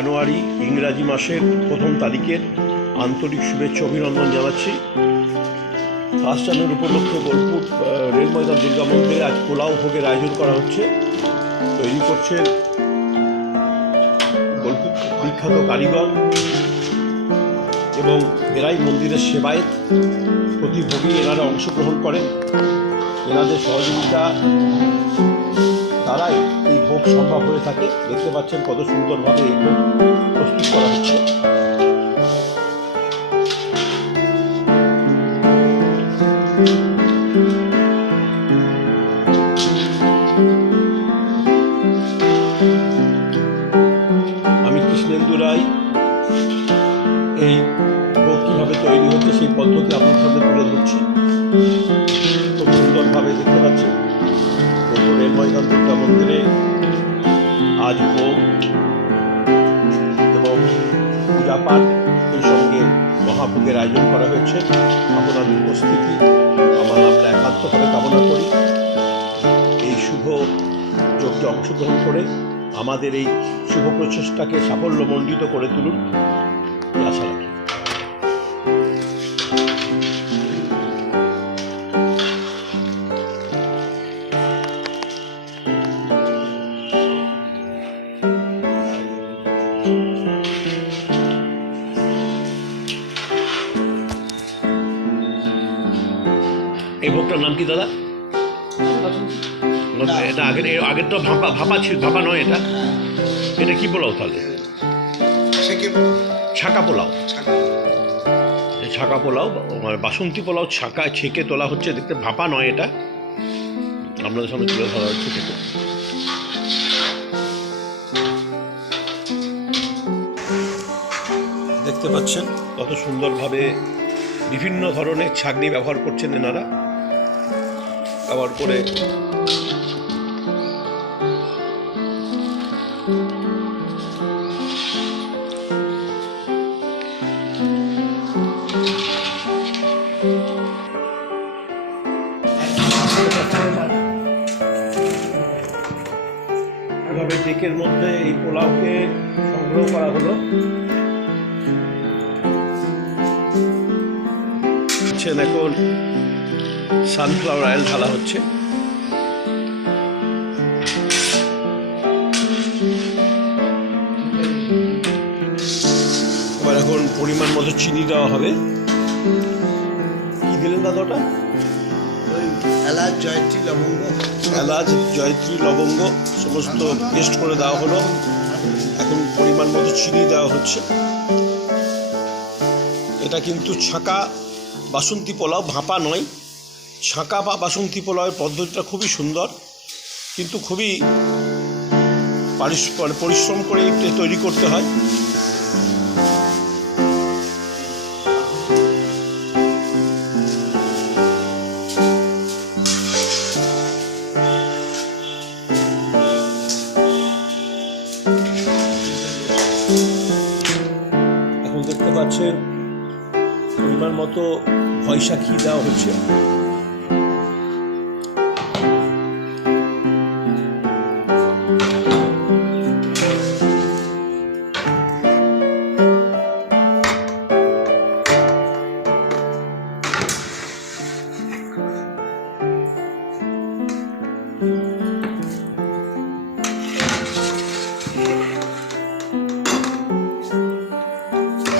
জানুয়ারি ইংরাজি মাসের প্রথম তারিখের আন্তরিক শুভেচ্ছা অভিনন্দন জানাচ্ছি। জানুয়ারি উপলক্ষে বোলপুর রেল ময়দান দুর্গা মন্দিরে আজ পোলাও ভোগের আয়োজন করা হচ্ছে। তৈরি করছে বোলপুর বিখ্যাত কারিগর এবং এরাই মন্দিরের সেবায় প্রতি ভোগী এনারা অংশগ্রহণ করেন। এনাদের সহযোগিতা দ্বারাই এই ভোগ সম্ভব হয়ে থাকে। দেখতে পাচ্ছেন কত সুন্দরভাবে এই প্রস্তুত করা হচ্ছে। আমি কৃষ্ণেন্দু রায়, এই ভোগ কীভাবে তৈরি হচ্ছে সেই পদ্ধতি আপনার সামনে তুলে ধরছি। খুব সুন্দরভাবে দেখতে পাচ্ছি রেল ময়দান দুর্গা মন্দিরে আজ ভোগ এবং পূজা পাঠ এই সঙ্গে মহাভোগের আয়োজন করা হয়েছে। আপনার উপস্থিতি, আমার আমরা একান্তভাবে কামনা করি। এই শুভ যোগ্যে অংশগ্রহণ করে আমাদের এই শুভ প্রচেষ্টাকে সাফল্যমণ্ডিত করে তুলুন। আশা রাখি। এই ভোগটার নাম কি দাদা? এটা আগের আগের তো ভাপা ভাপা ছিল ভাপা নয় এটা। এটা কি পোলাও তাহলে? সে ছাকা পোলাও। ছাকা। পোলাও মানে বাসন্তী পোলাও ছাকা ছেঁকে তোলা হচ্ছে দেখতে ভাপা নয় এটা। আপনাদের সামনে তুলে ধরা হচ্ছে দেখুন দেখতে পাচ্ছেন? কত সুন্দরভাবে বিভিন্ন ধরনের ছাগনি ব্যবহার করছেন এনারা। ব্যবহার পরে। এভাবে ডেকের মধ্যে এই পোলাওকে সংগ্রহ করা হলো। এখন সানফ্লাওয়ার অয়েল ঢালা হচ্ছে। এবার এখন পরিমাণ মতো চিনি দেওয়া হবে। কি দিলেন দাদা ওটা? ওই এলাচ জয়ত্রী লবঙ্গ। এলাচ জয়ত্রী লবঙ্গ সমস্ত পেস্ট করে দেওয়া হলো। এখন পরিমাণ মতো চিনি দেওয়া হচ্ছে। এটা কিন্তু ছাকা বাসন্তী পোলাও ভাপা নয়। ছাকা বা বাসন্তী পোলাওয়ের পদ্ধতিটা খুবই সুন্দর, কিন্তু খুবই মানে পরিশ্রম করে তৈরি করতে হয়। এখন দেখতে পাচ্ছেন, পরিমাণ মতো পয়সা ঘি দেওয়া হচ্ছে।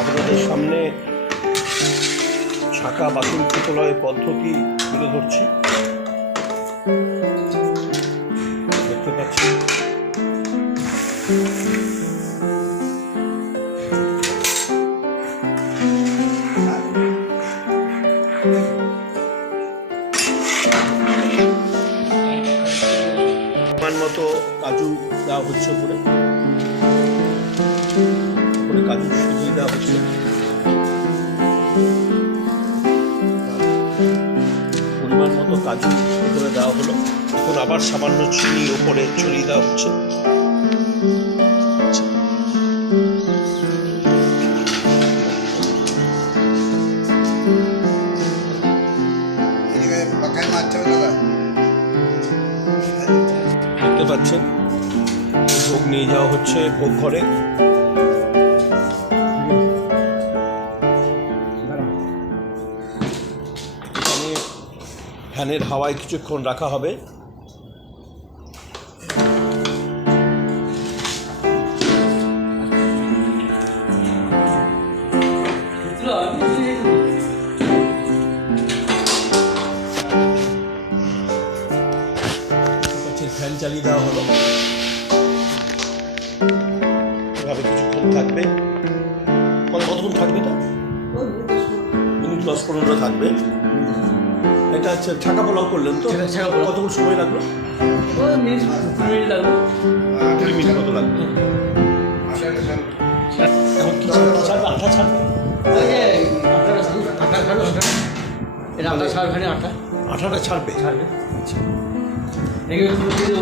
আপনাদের সামনে ছাকা বাসন পোলাওয়ের পদ্ধতি তুলে ধরছি। দেখতে পাচ্ছি উপরে দেওয়া হলো। এখন আবার সামান্য চিনি উপরে ছড়িয়ে দেওয়া হচ্ছে। দেখতে পাচ্ছেন নিয়ে যাওয়া হচ্ছে ভোগ ঘরে। ফ্যানের হাওয়ায় কিছুক্ষণ রাখা হবে। ফ্যান চালিয়ে দেওয়া হলো। এভাবে কিছুক্ষণ থাকবে। কত কতক্ষণ থাকবে এটা? মিনিট দশ পনেরো থাকবে। এটা হচ্ছে ছাকা পোলাও করলেন তো? ছাকা- পোলাও। কতক্ষণ সময় লাগল? মিনিট কুড়ি মিনিট লাগবে কুড়ি মিনিট মতো লাগবে এখন কি ছাড়বে? আঠা ছাড়বে? ছাড়ো, এটা ছাড়বে আটটা আঠাটা ছাড়বে। ছাড়বে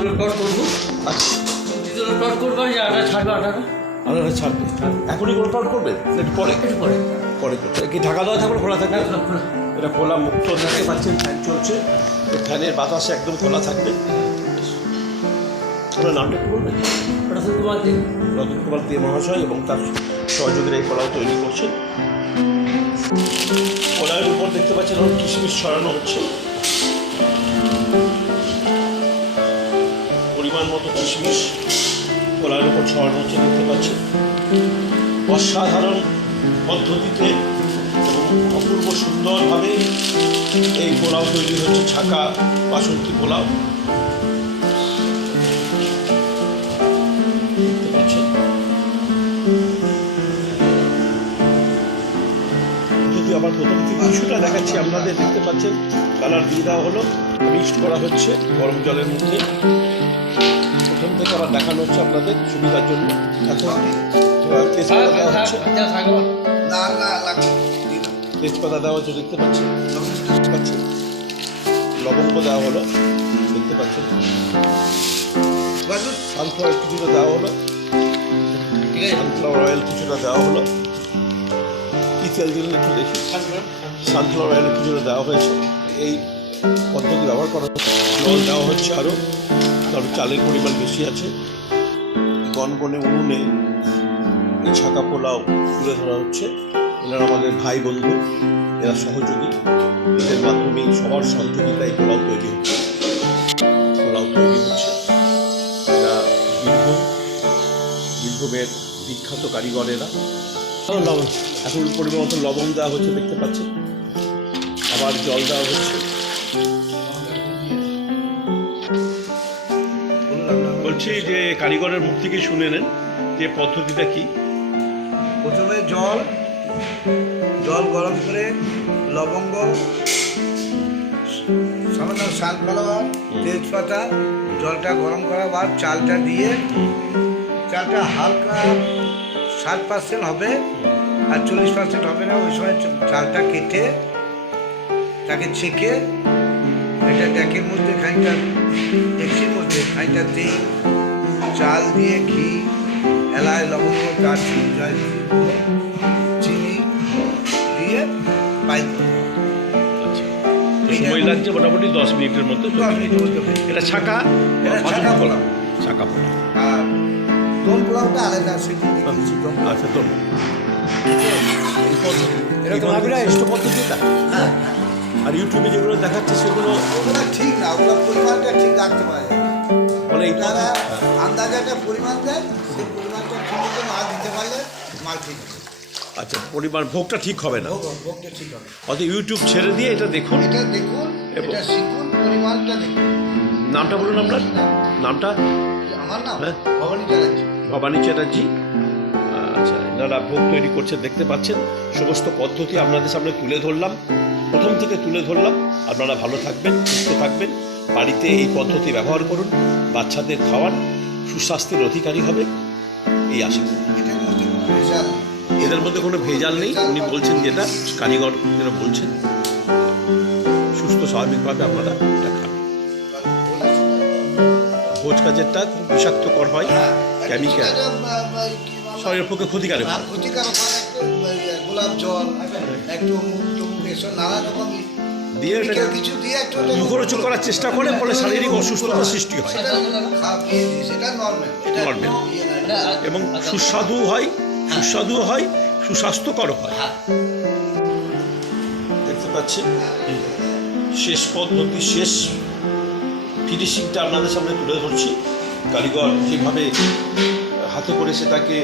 করব। আচ্ছা। করব যে আটটা ছাড়বে আঠাটা ছাড়বে। এখনই করবে? একটু পরে? একটু পরে। পরে করতে। কি ঢাকা দেওয়া থাকবে খোলা থাকবে খোলা। এটা খোলা মুক্ত দেখতে পাচ্ছেন ফ্যান চলছে। তো ফ্যানের বাতাসে একদম খোলা থাকবে। আপনার নামটা একটু বলবেন? শুধু তোমার দিন রতন কুমার দে মহাশয় এবং তার সহযোগীরা এই পোলাও তৈরি করছেন। পোলাওয়ের উপর দেখতে পাচ্ছেন এখন কিশমিশ ছড়ানো হচ্ছে। পরিমাণ মতো কিশমিশ পোলাওয়ের উপর ছড়ানো হচ্ছে দেখতে পাচ্ছেন। অসাধারণ পদ্ধতিতে অপূর্ব সুন্দরভাবে এই পোলাও তৈরি হচ্ছে ছাকা বাসন্তী পোলাও। দেখতে পাচ্ছেন? যদি আবার প্রথম থেকে কিছুটা দেখাচ্ছি আপনাদের দেখতে পাচ্ছেন কালার দিয়ে দেওয়া হলো মিক্সড করা হচ্ছে গরম জলের মধ্যে। প্রথম থেকে আবার দেখানো হচ্ছে আপনাদের সুবিধার জন্য। এখন তেজপাতা দেওয়া হচ্ছে। তেজপাতা দেওয়া হচ্ছে দেখতে পাচ্ছেন দেখতে পাচ্ছেন লবঙ্গ দেওয়া হলো, দেখতে পাচ্ছেন সানফ্লাওয়ার কিছুটা দেওয়া হলো। ঠিক আছে সানফ্লাওয়ার অয়েল কিছুটা দেওয়া হলো। কি তেল দিলেন একটু দেখি। সানফ্লাওয়ার অয়েল কিছুটা দেওয়া হয়েছে। এই পদ্ধতি ব্যবহার করা জল দেওয়া হচ্ছে আরও কারণ চালের পরিমাণ বেশি আছে। গনগনে উনুনে এই ছাকা পোলাও তুলে ধরা হচ্ছে। এনারা আমাদের ভাই বন্ধু, এরা সহযোগী। এদের মাধ্যমে সবার সহযোগিতায় পোলাও তৈরি হচ্ছে। পোলাও তৈরি হচ্ছে। এরা বীরভূম বীরভূমের বিখ্যাত কারিগরেরা লবণ এখন পরিমাণ মতো লবণ দেওয়া হচ্ছে দেখতে পাচ্ছেন। আবার জল দেওয়া হচ্ছে। বলছি যে কারিগরের মুখ থেকে শুনে নেন যে পদ্ধতিটা কি? প্রথমে জল জল গরম করে লবঙ্গ, সামান্য সানফ্লাওয়ার তেজপাতা, জলটা গরম করা বার চালটা দিয়ে চালটা হালকা ষাট পার্সেন্ট হবে, আর চল্লিশ পার্সেন্ট হবে না, ওই সময় চালটা কেটে তাকে ছেঁকে একটা ড্যাকের মধ্যে খানিকটা ডেকচির মধ্যে খানিকটা তেল, চাল দিয়ে ঘি এলায় লবঙ্গ, দারচিনি জয়ত্রী লাগছে মোটামুটি দশ মিনিটের মধ্যে দশ মিনিটের মধ্যে এটা ছাকা এটা ছাকা পোলাও। ছাকা পোলাও। আর দম পোলাওটা আলাদা দম পোলাও। আচ্ছা তো লাগবে না, স্টো পদ্ধতিটা। হ্যাঁ। আর ইউটিউবে যেগুলো দেখাচ্ছে সেগুলো ওগুলো ঠিক না ওগুলো পরিমাণটা ঠিক রাখতে পারে মানে এই তারা আন্দাজে একটা পরিমাণ দেয় সেই পরিমাণটা ঠিক মতো না দিতে পারলে মাল ঠিক আচ্ছা পরিমাণ ভোগটা ঠিক হবে না? ভোগ ভোগটা ঠিক হবে। অত ইউটিউব ছেড়ে দিয়ে এটা দেখুন। এটা দেখুন এটা শিখুন পরিমাণটা দেখুন। নামটা বলুন আপনার। নামটা? আমার নাম? হ্যাঁ। ভবানী চ্যাটার্জি। ভবানী চ্যাটার্জি। আচ্ছা এনারা ভোগ তৈরি করছে দেখতে পাচ্ছেন সমস্ত পদ্ধতি আপনাদের সামনে তুলে ধরলাম। প্রথম থেকে তুলে ধরলাম। আপনারা ভালো থাকবেন সুস্থ থাকবেন। বাড়িতে এই পদ্ধতি ব্যবহার করুন। বাচ্চাদের খাওয়ান। সুস্বাস্থ্যের অধিকারী হবে। এই আশা করি। এদের মধ্যে কোনো ভেজাল নেই। উনি বলছেন যেটা কারিগর যেটা বলছেন। সুস্থ স্বাভাবিকভাবে আপনারা এটা খান। ভোজ কাজেরটা খুব বিষাক্তকর হয় কেমিক্যাল? শরীরের পক্ষে ক্ষতিকারক গোলাপ জল একটু এসব নানা রকম দিয়ে মুখরোচক করার চেষ্টা করে ফলে শারীরিক অসুস্থতা সৃষ্টি হয়। এবং সুস্বাদু হয় সুস্বাদু হয় সুস্বাস্থ্যকর হয়। হ্যাঁ। দেখতে পাচ্ছেন শেষ পদ্ধতি শেষ ফিনিশিংটা আপনাদের সামনে তুলে ধরছি। কারিগর যেভাবে হাতে করে সেটাকে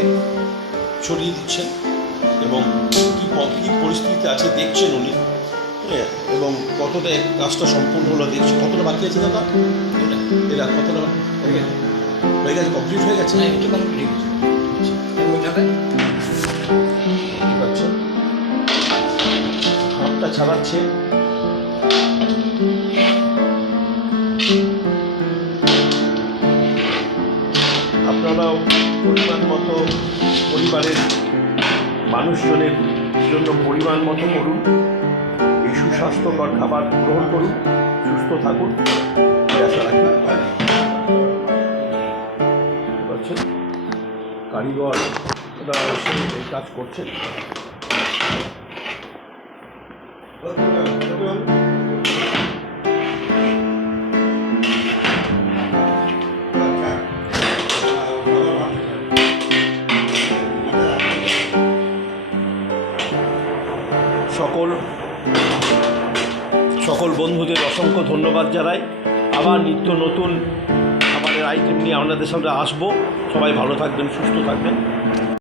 ছড়িয়ে দিচ্ছেন এবং কী কী পরিস্থিতিতে আছে দেখছেন উনি। হ্যাঁ, এবং কতটা কাজটা সম্পূর্ণ হলো দেখছি কতটা বাকি আছে দাদা? এরা কতটা হয়ে গেছে? হয়ে গেছে? কমপ্লিট হয়ে গেছে? না একটু কমপ্লিট হয়ে গেছে। ছাড়াচ্ছে আপনারাও পরিমাণ মতো পরিবারের মানুষজনের জন্য পরিমাণ মতো করুন। এই সুস্বাস্থ্যকর খাবার গ্রহণ করুন। সুস্থ থাকুন। আশা রাখি কারিগর কাজ করছেন। সকল সকল বন্ধুদের অসংখ্য ধন্যবাদ জানাই। আবার নিত্য নতুন আমাদের আইটেম নিয়ে আপনাদের সামনে আসব। সবাই ভালো থাকবেন, সুস্থ থাকবেন।